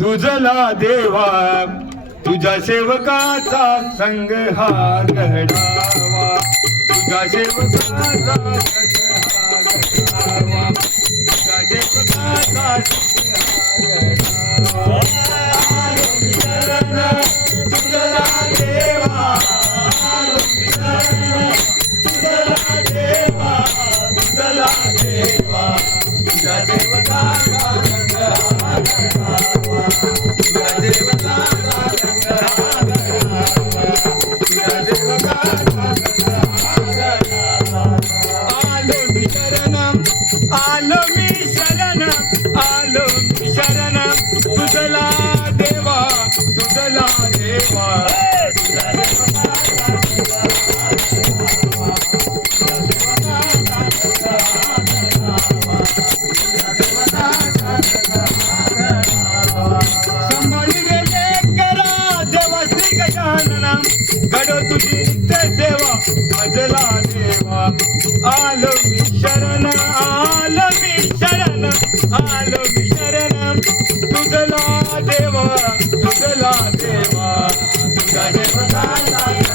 तुझला देवा तुझ्या सेवकाचा संग हा घडावा तुझ्या सेवकाचा संग हा घडावा तुझ्या सेवकाचा संग हा घडावा आलो मी शरण तुझला देवा आलो मी शरण तुझला देवा तुझला देवा तुझ्या सेवकाचा संग हा घडावा तुझ्या सेवकाचा संग हा घडावा तुझ्या सेवकाचा संग हा घडावा आलो मी शरण आलो मी शरण आलो मी शरण तुझला देवा तुझला देवा तुझ्या सेवकाचा संग हा घडावा तुझ्या सेवकाचा संग हा घडावा तुझ्या सेवकाचा संग हा घडावा संभाळी गेले करा देवा श्री गजानना घडो तुझी नित्य सेवा भजला देवा आलो मी शरण आलो मी शरण आलो मी शरण तुझला देवा तुझला देवा तुझ्या सेवकाचा